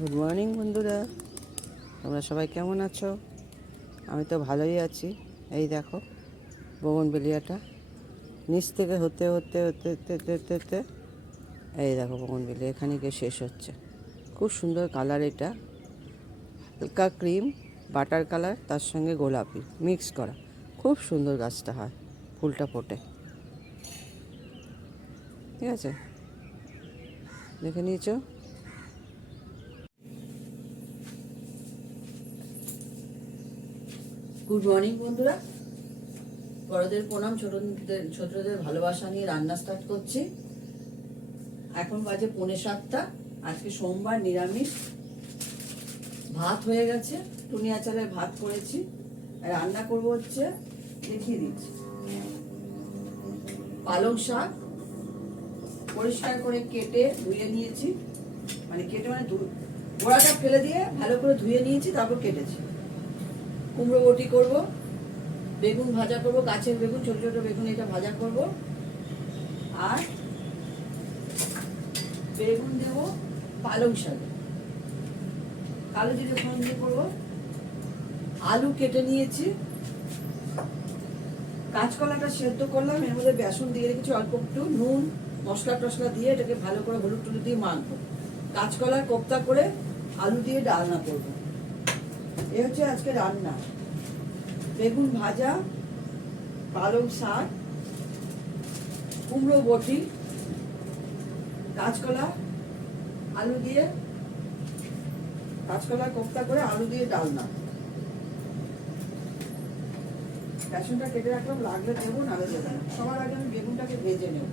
Good morning বন্ধুরা, তোমরা সবাই কেমন আছো? আমি তো ভালোই আছি। এই দেখো বোগনভেলিয়াটা নিচ থেকে হতে হতে হতে হতে হতে হতে হতে এই দেখো বোগনভেলিয়া এখানে গিয়ে শেষ হচ্ছে। খুব সুন্দর কালার, এটা হালকা ক্রিম বাটার কালার, তার সঙ্গে গোলাপি মিক্স করা। খুব সুন্দর গাছটা হয়, ফুলটা ফোটে। ঠিক আছে, দেখে নিয়েছো? গুড মর্নিং বন্ধুরা, বড়দের প্রণাম, ছোটদের ভালোবাসা নিয়ে রান্না স্টার্ট করছি। এখন বাজে 6:45। আজকে সোমবার, নিরামিষ। ভাত হয়ে গেছে, টুনিয়া চালের ভাত করেছি। রান্না করবো হচ্ছে, দেখিয়ে দিচ্ছি, পালং শাক পরিষ্কার করে কেটে ধুয়ে নিয়েছি। কেটে গোড়াটা ফেলে দিয়ে ভালো করে ধুয়ে নিয়েছি, তারপর কেটেছি। কুমড়ো বটি করবো, বেগুন ভাজা করব, গাছের বেগুন, ছোট ছোট বেগুন, এটা ভাজা করব। আর বেগুন দেব পালং শাকে, কালো জিরে ফোড়ন দিয়ে করবো। আলু কেটে নিয়েছি, কাঁচকলাটা সেদ্ধ করলাম, এর মধ্যে বেসন দিয়ে রেখেছি, অল্প একটু নুন মশলা টসলা দিয়ে এটাকে ভালো করে হলুদ টলুদ দিয়ে মাখবো। কাঁচকলার কোপ্তা করে আলু দিয়ে ডালনা করবো। এ হচ্ছে আজকে রান্না। বেগুন ভাজা, পালং শাক, কুমড়ো বটি, কাঁচকলা, আলু দিয়ে, কাঁচকলা কোপ্তা করে আলু দিয়ে ডালনা। বেসনটা কেটে রাখলাম, লাগলে দেবো, নালে দেবো না। সবার আগে আমি বেগুনটাকে ভেজে নেব।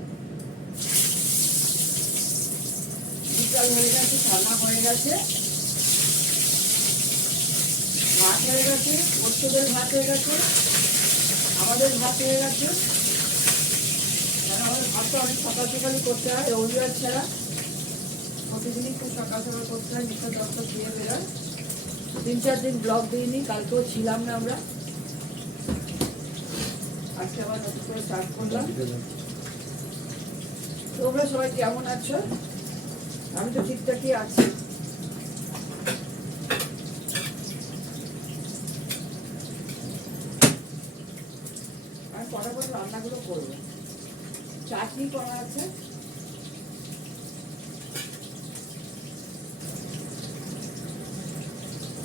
চাল হয়ে গেছে, ছানা হয়ে গেছে, ভাত হয়ে গেছে, বস্তুদের ভাত হয়ে গেছে, আমাদের ভাত হয়ে গেছে। আমাদের ভাতটা অনেক সকাল সকালই করতে হয়, রবিবার ছাড়া প্রতিদিনই খুব সকাল সকাল করতে হয়। মিথ্যা দপ্তর দিয়ে বেরোয়। 3-4 দিন ব্লগ দিইনি, কালকেও ছিলাম না আমরা। আজকে আবার নতুন করে স্টার্ট করলাম। তোমরা সবাই কেমন আছো? আমি তো ঠিকঠাকই আছি। আমি ফটাফট রান্নাগুলো করবো। চাটনি করা আছে,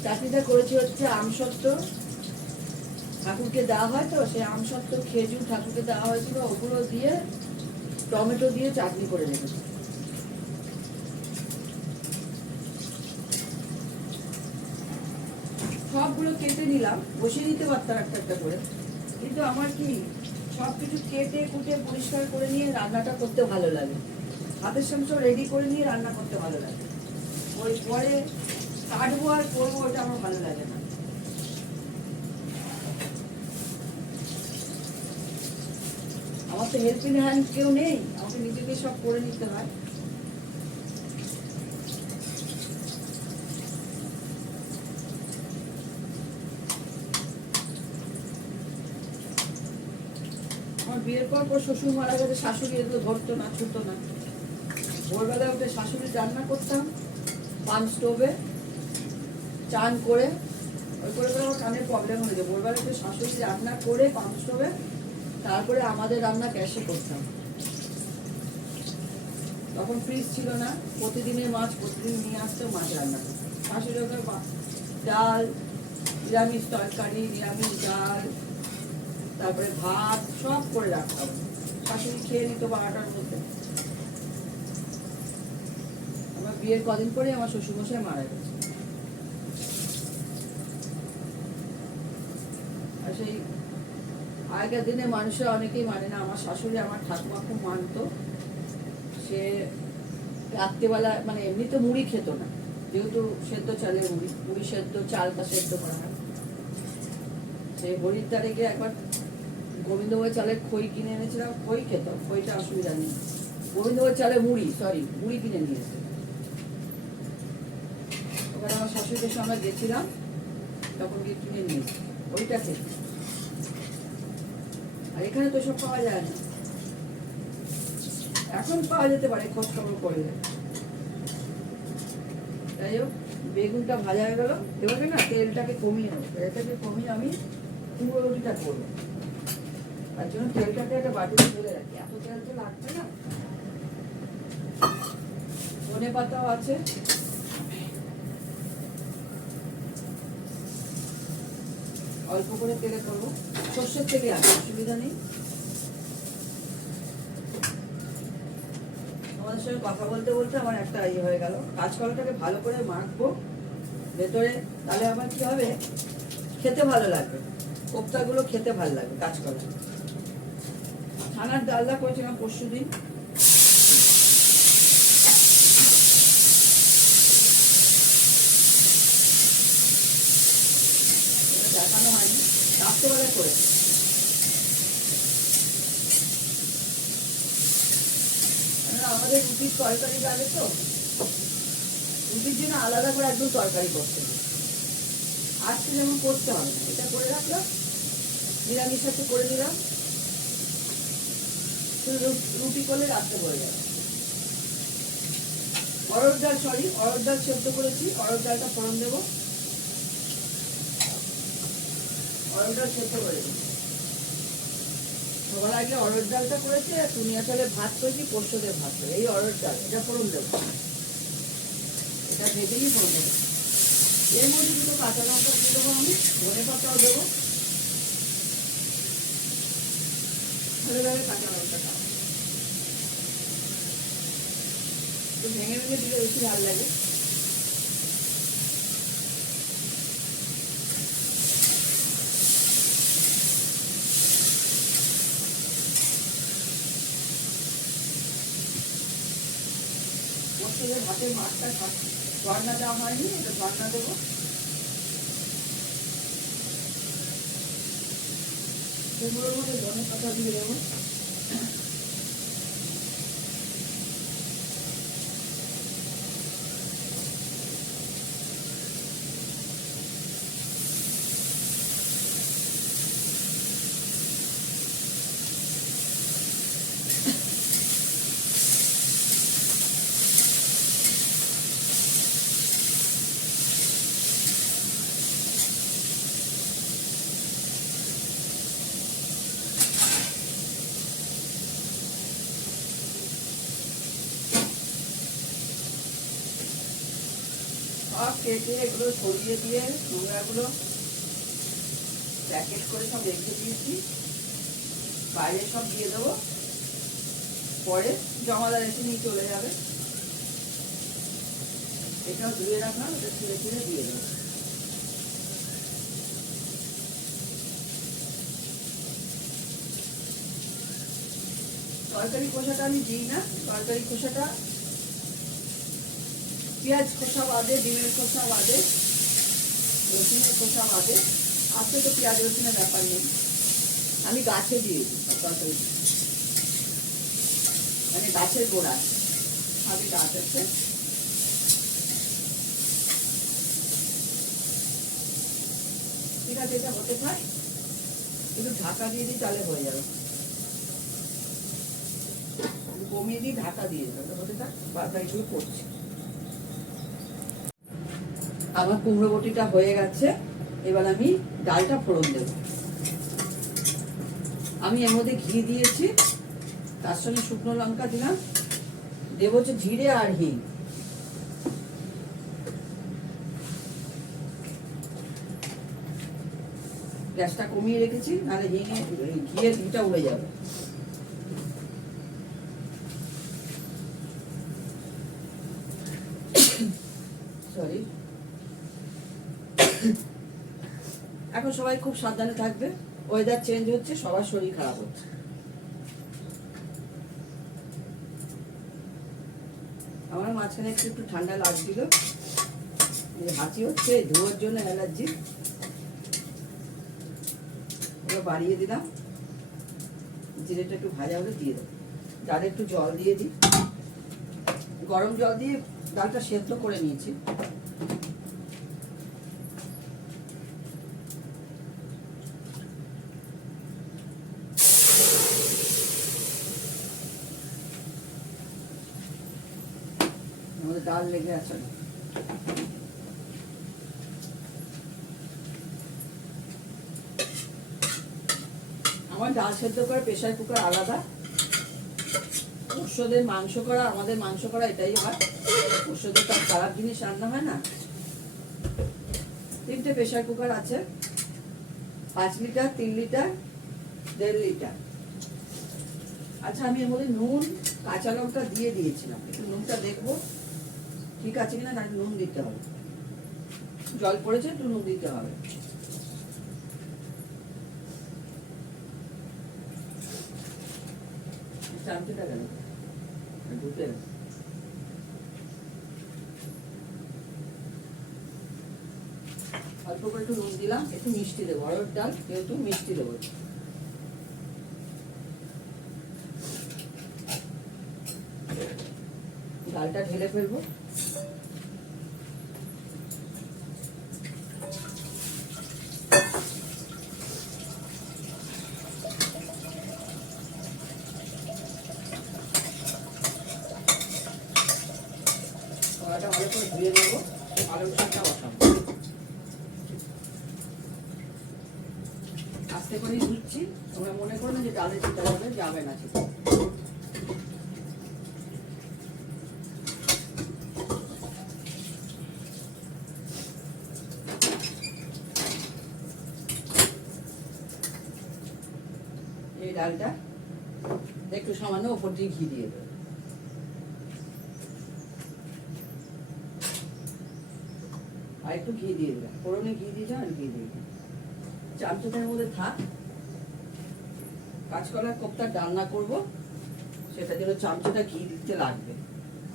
চাটনিটা করেছি হচ্ছে আমসত্ত্ব, ঠাকুরকে দেওয়া হয় তো, সেই আমসত্ত্ব খেজুর ঠাকুরকে দেওয়া হয়েছিল, ওগুলো দিয়ে টমেটো দিয়ে চাটনি করে রেখেছি। সবগুলো কেটে নিলাম, বসিয়ে দিতে পারতাম একটা একটা করে, কিন্তু আমার কি সবকিছু কেটে কুটে পরিষ্কার করে নিয়ে রান্নাটা করতে ভালো লাগে। হাতের সঙ্গে সব রেডি করে নিয়ে রান্না করতে ভালো লাগে। ওই পরে কাটবো আর করবো, ওটা আমার ভালো লাগে না। আমার তো হেল্পিং হ্যান্ড কেউ নেই, আমাকে নিজেকে সব করে নিতে হয়। আমার বিয়ের পর শ্বশুর মারা গেছে, শাশুড়ি এগুলো ধরতো না, ছুতো না। ভোরবেলায় উঠে শাশুড়ি রান্না করতাম পান স্টোভে, চান করে। ওই করে আমার কানের প্রবলেম হয়ে যায়। ভোরবেলা উঠে শাশুড়ি রান্না করে পান স্টোভে, তারপরে আমাদের রান্না গ্যাসে করতাম। তখন ফ্রিজ ছিল না, প্রতিদিনের মাছ প্রতিদিন নিয়ে আসতো, মাছ রান্না করতাম। শাশুড়ি ওকে ডাল, নিরামিষ তরকারি, নিরামিষ ডাল, তারপরে ভাত সব করে রাখতাম। শাশুড়ি খেয়ে নিত 12টার মধ্যে। আমার বিয়ের কদিন পরে আমার শ্বশুরমশাই মারা গেছে। আর সেই আগের দিনে মানুষের অনেকেই মানে না, আমার শাশুড়ি আমার ঠাকুমা খুব মানতো। সে রাত্রিবেলা এমনিতে মুড়ি খেত না, যেহেতু সেদ্ধ চালের মুড়ি, মুড়ি সেদ্ধ, চালটা সেদ্ধ করা হয়। সেই হরির দ্বারে গিয়ে একবার গোবিন্দভোগ চালের খই কিনে এনেছিলাম, খই খেত, খইটা অসুবিধা নেই। গোবিন্দভোগ চালের মুড়ি কিনে নিয়ে এসে ওখানে আমার শাশুড়িদের সঙ্গে গেছিলাম, তখন গিয়ে কিনে নিয়েছি, ওইটা খেত। আর এখানে তো সব পাওয়া যায় না, এখন পাওয়া যেতে পারে খোঁজ খবর করলে। যাই হোক, বেগুনটা ভাজা হয়ে গেল, এবারে না তেলটাকে কমিয়ে নেবো। তেলটাকে কমিয়ে আমি কুমড়ো রুটিটা করবো। তার জন্য তেলটাকে একটা বাটিতে ঢেলে রাখি, এত তেল তো লাগবে না। ধনে পাতাও আছে, অল্প করে তেলে করবো, সর্ষের তেলে আছে, অসুবিধা নেই। তোমাদের সঙ্গে কথা বলতে বলতে আমার একটা ইয়ে হয়ে গেল, কাঁচকলাটাকে ভালো করে মাখবো ভেতরে, তাহলে আমার কি হবে, খেতে ভালো লাগবে, কোপ্তাগুলো খেতে ভালো লাগবে। কাঁচকলা ছানার ডালনা করেছিলাম পরশুদিন, দেখানো হয়নি, রাত্রেবেলা করেছি। আমাদের রুটির তরকারি লাগে তো, রুটির জন্য আলাদা করে একদম তরকারি করতে হবে। আজকে যেমন করতে হবে না, এটা করে রাখলাম, নিরামিষ সাথে করে দিলাম, রুটি করলে রাত্রে করে যাবে। অরহর ডাল, অরহর ডাল সেদ্ধ করেছি, অরহর ডালটা ফোড়ন দেবো, অরহর ডাল সেদ্ধ করে দেবো। সবার আগে অরহর ডালটা করেছি, আর টুনিয়া চালের ভাত করেছি, পোস্তদের ভাত করে, এই অরহর ডাল এটা ফোড়ন দেবো, এটা ভেজেই ফোড়ন দেবো। এর মধ্যে দুটো কাঁচা লঙ্কা দিয়ে দেবো, আমি ধনে পাতাও দেবো, ভালোভাবে কাঁচা লঙ্কাটা একটু ভেঙে ভেঙে দিলে বেশি ভালো লাগে। পোস্তদের ভাতের মাছটা রান্না দেওয়া হয়নি, এটা রান্না দেবো। কুমড়োর মধ্যে ধনে পাতা দিয়ে দেবো, সব কেটে এগুলো সরিয়ে দিয়ে নোংরাগুলো প্যাকেট করে সব রেখে দিয়েছি, বাইরে সব দিয়ে দেবো, পরে জমাদার এসে নিয়ে চলে যাবে। এটাও ধুয়ে রাখলাম, এটা ছিঁড়ে ছিঁড়ে দিয়ে দেবো। তরকারি খোসাটা আমি দিই না, তরকারি খোসাটা পেঁয়াজ খোসা বাদে, ডিমের খোসা বাদে, রসুনের খোসা বাদে, আজকে তো পেঁয়াজ রসুনের ব্যাপার নেই, আমি গাছে দিয়ে দিই তরকারি, মানে গাছের গোড়া, আমি গাছ আছে, ঠিক আছে। এটা হতে থাক, একটু ঢাকা দিয়ে দিই, তাহলে হয়ে যাবে, কমিয়ে দিই, ঢাকা দিয়ে দেবে, হতে থাক, তরকারিগুলো করছি। আমার কুমড়ো বটিটা হয়ে গেছে, এবার আমি ডালটা ফোড়ন দেব। আমি এর মধ্যে ঘি দিয়েছি, তার সঙ্গে শুকনো লঙ্কা দিলাম, দেব হচ্ছে জিরে আর হিং। গ্যাসটা কমিয়ে রেখেছি, নাহলে ঘিয়ের ঘিটা উড়ে যাবে। সরি, এখন সবাই খুব সাবধানে থাকবে, ওয়েদার চেঞ্জ হচ্ছে, সবার শরীর খারাপ হচ্ছে। আমার মাঝখানে একটু ঠান্ডা লাগছিল, হাঁচি হচ্ছে, ধোয়ার জন্য অ্যালার্জি, ওটা বাড়িয়ে দিলাম, জিরেটা একটু ভাজা হলে দিয়ে দেবো। ডালে একটু জল দিয়ে দিই, গরম জল দিয়ে ডালটা সেদ্ধ করে নিয়েছি। ডাল লেগে আছে, আমার ডাল সেদ্ধ করা প্রেসার কুকার আলাদা, পোষ্যদের মাংস করা আমাদের মাংস করা এটাই হয়। পোষ্যদের তো খারাপ জিনিস রান্না হয় না। 3টে প্রেসার কুকার আছে, 5 লিটার, 3 লিটার, 1.5 লিটার। আচ্ছা, আমি এর মধ্যে নুন কাঁচা লঙ্কা দিয়ে দিয়েছিলাম, একটু নুনটা দেখবো ঠিক আছে কিনা, না নুন দিতে হবে। জল পড়েছে, একটু নুন দিতে হবে। চামচটা গেল ঢুকে, অল্প করে একটু নুন দিলাম, একটু মিষ্টি দেবো, অরহর ডাল যেহেতু মিষ্টি দেবো। ডালটা ঢেলে ফেলবো। কড়াটা ভালো করে ধুয়ে নেবো, পালং শাকটা বসাবো। আস্তে করেই ধুচ্ছি, তোমরা মনে করো না যে ডালে চিন্তা যাবে, যাবে না চিন্তা। এই ডালটা একটু সামান্য ওপর দিয়ে ঘি দিয়ে দেবো। আর একটু ঘি দিয়ে দিলাম, ফোড়নে ঘি দিয়ে দাও, আর ঘি দিয়ে দিলাম। চামচটার মধ্যে থাক। কাঁচকলার কোপ্তার ডালনা করব, সেটার জন্য চামচটা ঘি দিতে লাগবে।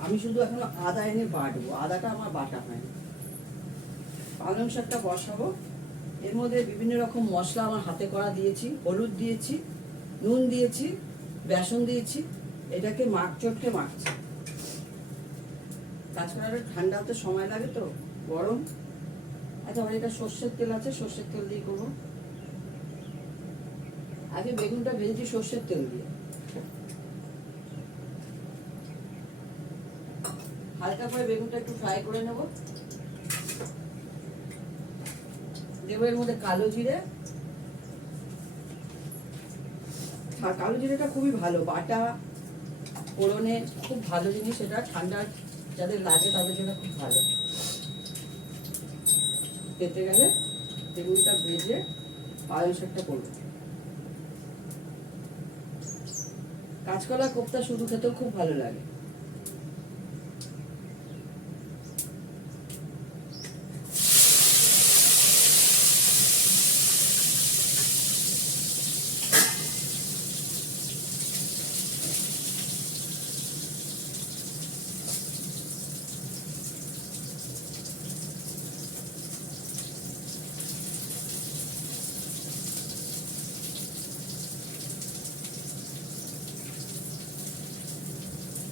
আমি শুধু এখনো আদা এনে বাটবো, আদাটা আমার বাটা হয়নি। পালং শাকটা বসাবো, এর মধ্যে বিভিন্ন রকম মশলা আমার হাতে করা দিয়েছি, হলুদ দিয়েছি, নুন দিয়েছি, বেসন দিয়েছি, এটাকে চটকে মাখছি। কাঁচকলাটা ঠান্ডা হতে সময় লাগে তো, গরম। আচ্ছা, আমার এটা সর্ষের তেল আছে, সর্ষের তেল দিয়ে করবো। আগে বেগুনটা ভেজেছি সর্ষের তেল দিয়ে, হালকা করে বেগুনটা একটু ফ্রাই করে নেব। দেবো এর মধ্যে কালো জিরে। আর কালো জিরেটা খুবই ভালো, বাটা ফোড়নে খুব ভালো জিনিস, এটা ঠান্ডার যাদের লাগে তাদের জন্য খুব ভালো। খেতে গেলে বেগুনটা ভেজে পালং শাকটা করবো। কাঁচকলা কোপ্তা শুধু খেতেও খুব ভালো লাগে।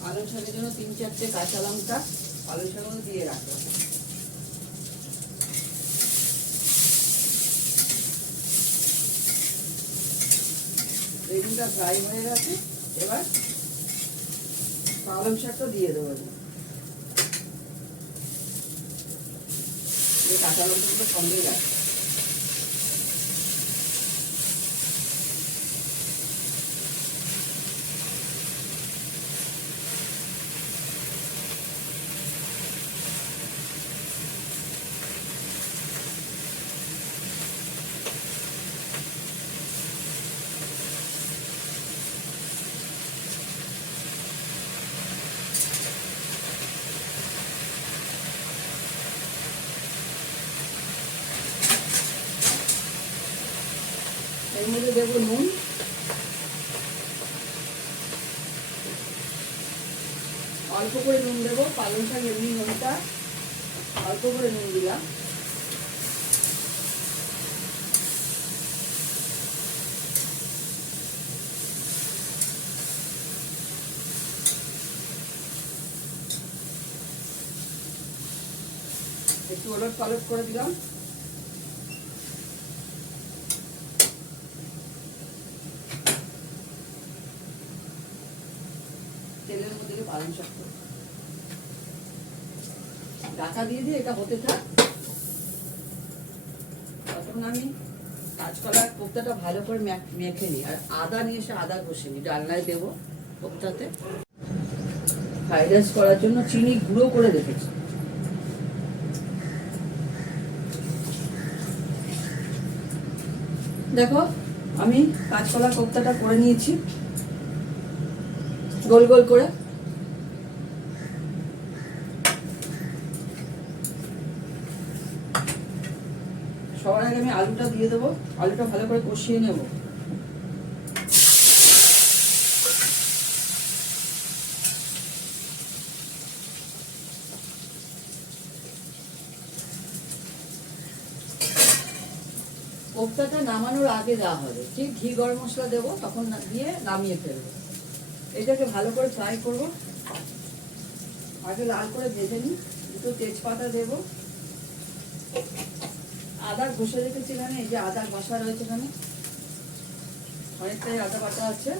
পালং শাকের জন্য 3-4টে কাঁচা লঙ্কা পালং শাকের দিয়ে রাখবো। বেগুনটা ফ্রাই হয়ে গেছে, এবার পালং শাকটা দিয়ে দেবো। কাঁচা লঙ্কাগুলো সঙ্গে রাখবো। এর মধ্যে দেবো নুন, অল্প করে নুন দেবো। পালং শাক এমনি নুনটা অল্প করে নুন দিলাম। একটু ওলট পালট করে দিলাম। তেলের মধ্যে পালং শাক ঢাকা দিয়ে দিয়ে এটা হতে থাক। তখন আমি কাঁচকলা কোপ্তাটা ভালো করে মেখে নিই, আর আদা নিয়ে এসে আদা কষে নিই, ডালনায় দেবো কোপ্তাতে। ফ্রাইড রাইস করার জন্য চিনি গুঁড়ো করে রেখেছি। দেখো আমি কাঁচকলা কোপ্তাটা করে নিয়েছি গোল গোল করে। সবার আগে আমি আলুটা দিয়ে দেবো, আলুটা ভালো করে কষিয়ে নেব। কোপ্তাটা নামানোর আগে দেওয়া হবে, ঠিক ঘি গরম মশলা দেবো, তখন দিয়ে নামিয়ে ফেলবো। এটাকে ভালো করে ফ্রাই করবো, আগে লাল করে ভেজে নিই। দুটো তেজপাতা দেবো, আদা ঘষে রেখেছি এখানে, এই যে আদা ঘষা রয়েছে এখানে, অনেকটাই আদা বাটা আছে।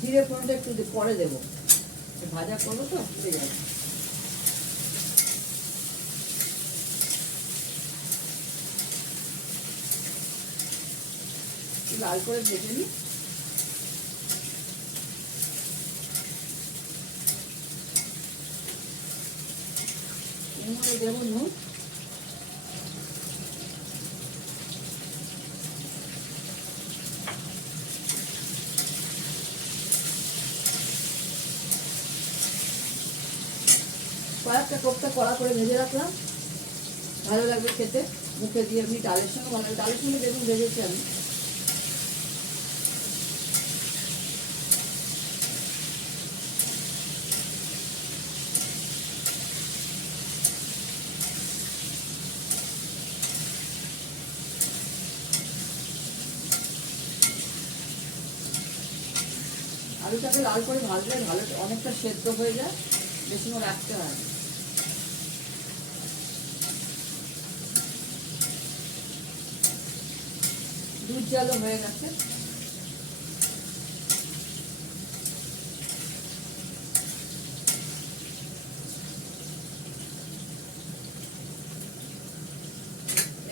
জিরে ফোড়নটা একটু পরে দেবো, ভাজা করবো তো ঠিক আছে। লাল করে ভেজে নিই। এর মধ্যে দেবো নুন, কয়েকটা কোপ্তা কড়া করে ভেজে রাখলাম, ভালো লাগবে খেতে, মুখে দিয়ে এমনি ডালের সঙ্গে ভালো লাগে। ডালের সঙ্গে দেখুন ভেজেছি আমি। আলুটাকে লাল করে ভাজলে ভালো, অনেকটা সেদ্ধ হয়ে যায়, বেশি করে রাখতে হয়। দুধ জালও হয়ে গেছে।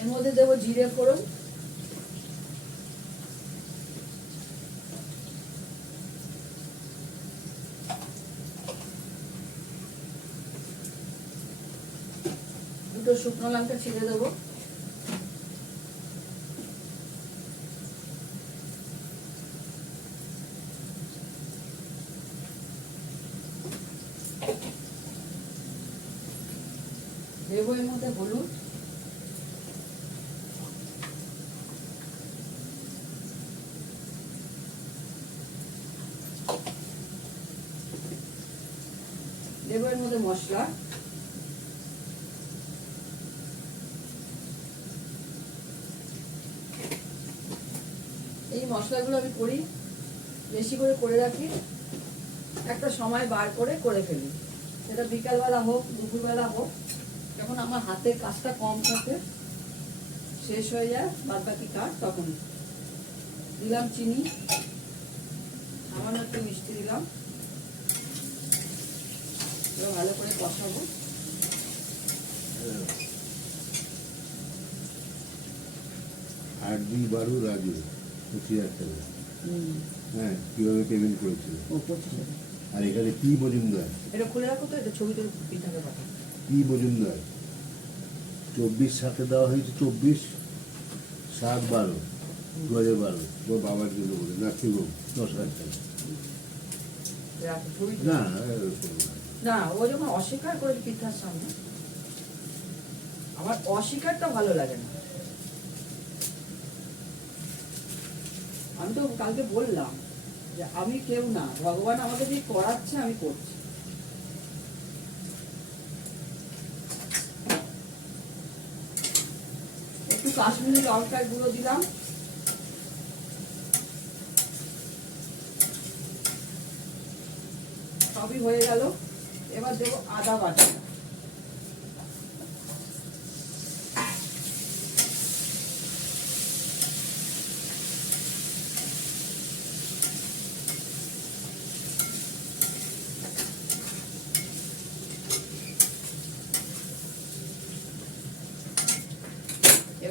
এর মধ্যে দেবো জিরে ফোড়ন, দুটো শুকনো লঙ্কা ছিঁড়ে দেবো, দেবো এর মধ্যে হলুদ, দেবো এর মধ্যে মশলা, এই মশলাগুলো আমি করি, বেশি করে করে রাখি, একটা সময় বার করে করে ফেলি, সেটা বিকালবেলা হোক দুপুরবেলা হোক, যখন আমার হাতে কাজটা কম থাকে, শেষ হয়ে যায় বাদ বাকি কাজ, তখন দিলাম চিনি, সামান্য একটু মিষ্টি দিলাম, ভালো করে কষাবো। আর 2-12 রাজু 25,000 টাকা। হ্যাঁ, কিভাবে পেমেন্ট করেছিল? আর এখানে কি মজুমদার? এটা খুলে রাখো তো, এটা ছবি তো পিঠাকে পাঠাও। কি মজুমদার? 24 সাথে দেওয়া হয়েছে, 24/7/12 2012 তোর বাবার জন্য বলে নার্সিংহোম 10,000 টাকা। না না, ও যখন অস্বীকার করে পিঠার সামনে, আমার অস্বীকারটা ভালো লাগে না। আমি তো কালকে বললাম যে আমি কেউ না, ভগবান আমাকে যে করাচ্ছে আমি করছি। একটু কাশ্মীরি লঙ্কার গুঁড়ো দিলাম, সবই হয়ে গেল। এবার দেবো আদা বাটা,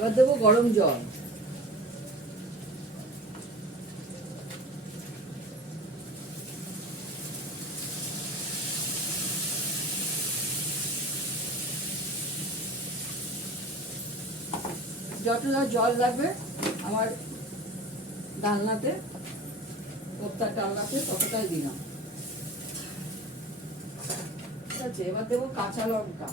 এবার দেবো গরম জল। যতটা জল লাগবে আমার ডালনাতে, কোপ্তার ডালনাতে ততটাই দিলাম। ঠিক আছে, এবার দেবো কাঁচা লঙ্কা।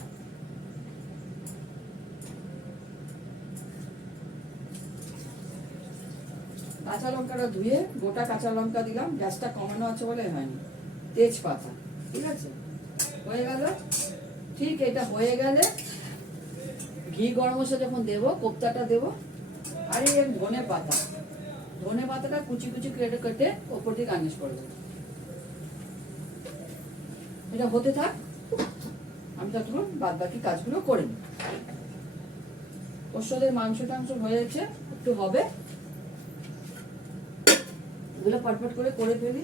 কাঁচা লঙ্কাটা ধুয়ে গোটা কাঁচা লঙ্কা দিলাম, গ্যাসটা কমানো আছে বলে হয়নি। তেজপাতা, ঠিক আছে, হয়ে গেল। ঠিক এটা হয়ে গেলে ঘি গরম মশলা যখন দেবো, কোপ্তাটা দেবো। আর এই ধনে পাতা, ধনে পাতাটা কুচি কুচি কেটে কেটে ওপর দিয়ে গার্নিশ করবো। এটা হতে থাক, আমি ততক্ষণ বাদ বাকি কাজগুলো করে নিই। ওর সাথে মাংস টাংস হয়েছে, একটু হবে, এগুলো পটপট করে ফেলি।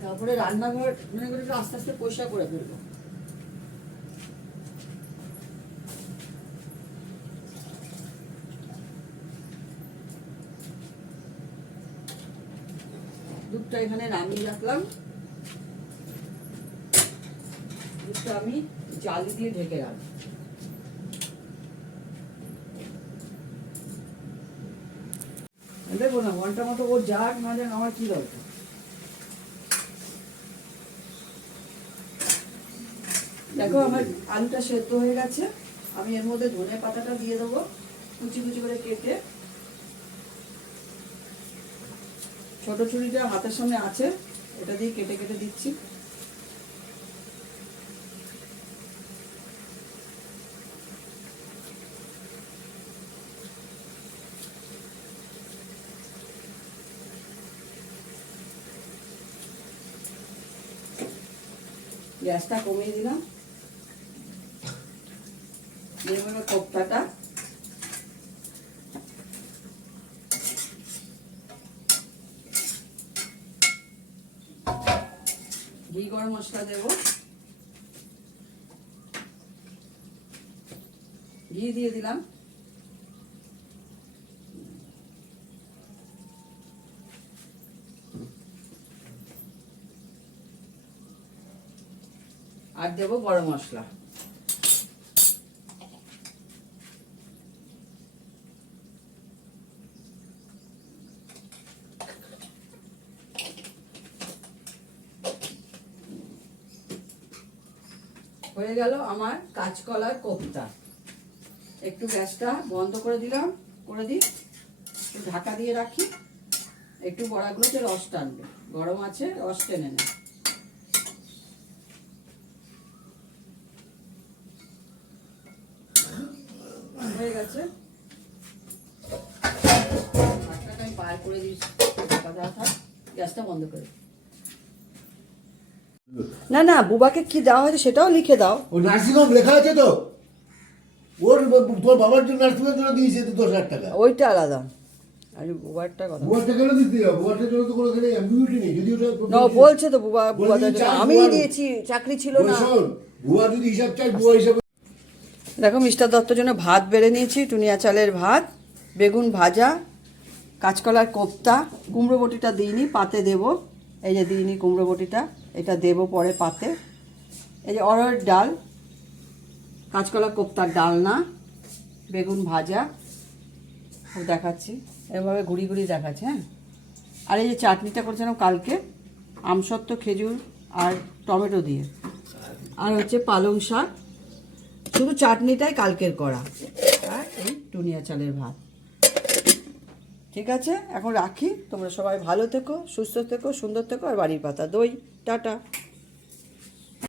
তারপরে রান্নাঘর মনে করে আস্তে আস্তে পরিষ্কার করে ফেলবো। দুধটা এখানে নামিয়ে রাখলাম, দুধটা আমি জালি দিয়ে ঢেকে রাখবো। দেখবো না ঘন্টা মতো ওর যাক না যাক আমার কি দরকার। দেখো আমার আলুটা সেদ্ধ হয়ে গেছে, আমি এর মধ্যে ধনে পাতাটা দিয়ে দেবো কুচি কুচি করে কেটে। ছোট ছুরিটা হাতের সামনে আছে, এটা দিয়ে কেটে কেটে দিচ্ছি। গ্যাসটা কমিয়ে দিলাম, দিয়ে কোপ্তাটা ঘি গরম মশলা দেব, ঘি দিয়ে দিলাম। আর দেবো গরম মশলা। হয়ে গেল আমার কাঁচকলার কোপ্তা। একটু গ্যাসটা বন্ধ করে দিলাম, করে দিই, একটু ঢাকা দিয়ে রাখি, একটু বড়াগুলোতে রস টানবে, গরম আছে রস টেনে নেয়। হয়ে গেছে, ভাতটাকে আমি বার করে দিচ্ছি, গ্যাসটা বন্ধ করে। না না, বুবাকে কি দেওয়া হয়েছে সেটাও লিখে দাও। ও নার্সিংহোম লেখা আছে তো, ওর তোর বাবার জন্য নার্সিংহোমের জন্য দিয়েছে তো 10,000 টাকা। ওইটা আলাদা, আরে বুবারটা কথা বুয়ারটা কেন দিতে হবে? বুয়ারটার জন্য তো কোনো অ্যাম্বিউটি নেই, যদি ওটা না বলছে তো বুবা, বলে বুবা যদি চাস আমি বুয়া- দিয়েছি, চাকরি ছিল না। শোন, বুয়া যদি হিসাব চাই, বুয়া হিসাবে। দেখো মিস্টার দত্তর জন্য ভাত বেড়ে নিয়েছি, টুনিয়া চালের ভাত, বেগুন ভাজা, কাঁচকলার কোপ্তা, কুমড়ো বটিটা দিইনি, পাতে দেব। এই যে দিইনি কুমড়ো বটিটা, এটা দেব পরে পাতে। এই যে অরহর ডাল, কাঁচকলা কোপ্তার ডালনা, বেগুন ভাজা, সব দেখাচ্ছি, এভাবে ঘুরি ঘুরি দেখাচ্ছি। হ্যাঁ, আর এই যে চাটনিটা করেছিলাম কালকে, আমসত্ত্ব, খেজুর আর টমেটো দিয়ে, আর হচ্ছে পালং শাক, শুধু চাটনিটাই কালকের করা, আর এই টুনিয়া চালের ভাত। ঠিক আছে, এখন রাখি, তোমরা সবাই ভালো থেকো, সুস্থ থেকো, সুন্দর থেকো, আর বাড়ির পাতা দই। টাটা।